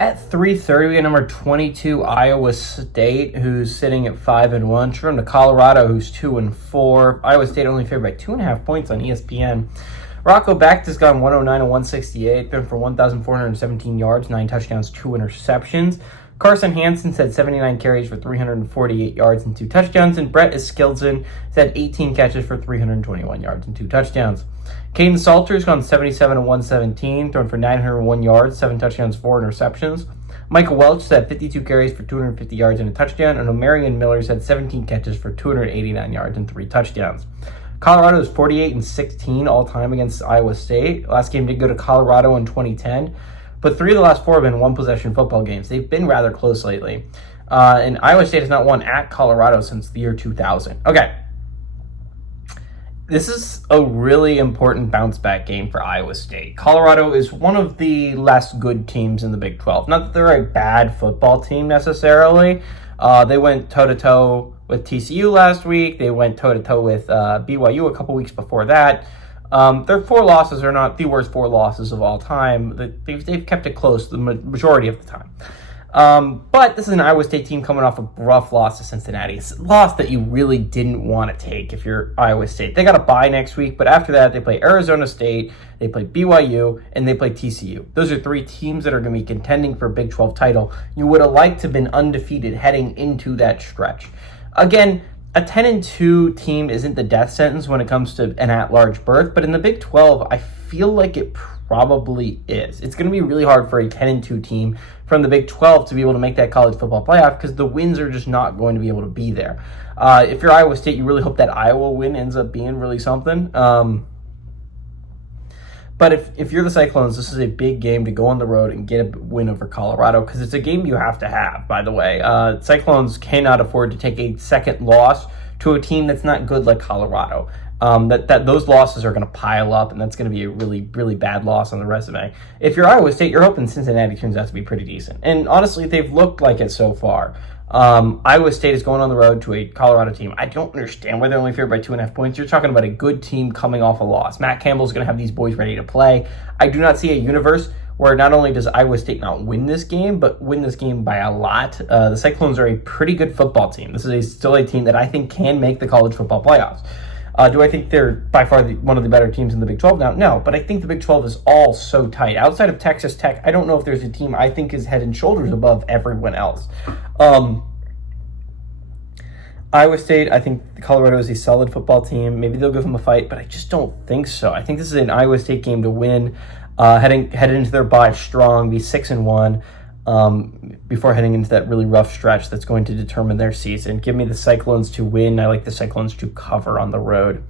At 3:30, we got number 22 Iowa State, who's sitting at 5-1. Turn to Colorado, who's 2-4. Iowa State only favored by 2.5 points on ESPN. Rocco Becht has gone 109 and 168, thrown for 1,417 yards, 9 touchdowns, 2 interceptions. Carson Hansen's had 79 carries for 348 yards and 2 touchdowns, and Brett Eskildsen has had 18 catches for 321 yards and 2 touchdowns. Caden Salter's gone 77 and 117, thrown for 901 yards, 7 touchdowns, 4 interceptions. Michael Welch had 52 carries for 250 yards and a touchdown, and O'Marion Miller's had 17 catches for 289 yards and 3 touchdowns. Colorado is 48 and 16 all time against Iowa State. Last game did go to Colorado in 2010. But 3 of the last 4 have been one-possession football games. They've been rather close lately. And Iowa State has not won at Colorado since the year 2000. Okay. This is a really important bounce-back game for Iowa State. Colorado is one of the less good teams in the Big 12. Not that they're a bad football team necessarily. They went toe-to-toe with TCU last week. They went toe-to-toe with BYU a couple weeks before that. Their 4 losses are not the worst 4 losses of all time. They've kept it close the majority of the time. But this is an Iowa State team coming off a rough loss to Cincinnati. It's a loss that you really didn't want to take if you're Iowa State. They got a bye next week, but after that, they play Arizona State, they play BYU, and they play TCU. Those are 3 teams that are going to be contending for a Big 12 title. You would have liked to have been undefeated heading into that stretch. Again, a 10-2 team isn't the death sentence when it comes to an at-large berth, but in the Big 12, I feel like it probably is. It's going to be really hard for a 10-2 team from the Big 12 to be able to make that college football playoff because the wins are just not going to be able to be there. If you're Iowa State, you really hope that Iowa win ends up being really something. But if you're the Cyclones, this is a big game to go on the road and get a win over Colorado because it's a game you have to have, by the way. Cyclones cannot afford to take a second loss to a team that's not good like Colorado. Those losses are going to pile up, and that's going to be a really, really bad loss on the resume. If you're Iowa State, you're hoping Cincinnati turns out to be pretty decent. And honestly, they've looked like it so far. Iowa State is going on the road to a Colorado team. I don't understand why they're only favored by 2.5 points. You're talking about a good team coming off a loss. Matt Campbell's going to have these boys ready to play. I do not see a universe where not only does Iowa State not win this game, but win this game by a lot. The Cyclones are a pretty good football team. This is still a team that I think can make the college football playoffs. Do I think they're by far one of the better teams in the Big 12 now? No, but I think the Big 12 is all so tight. Outside of Texas Tech, I don't know if there's a team I think is head and shoulders above everyone else. Iowa State, I think Colorado is a solid football team. Maybe they'll give them a fight, but I just don't think so. I think this is an Iowa State game to win, headed into their bye strong, be 6-1. Before heading into that really rough stretch that's going to determine their season. Give me the Cyclones to win. I like the Cyclones to cover on the road.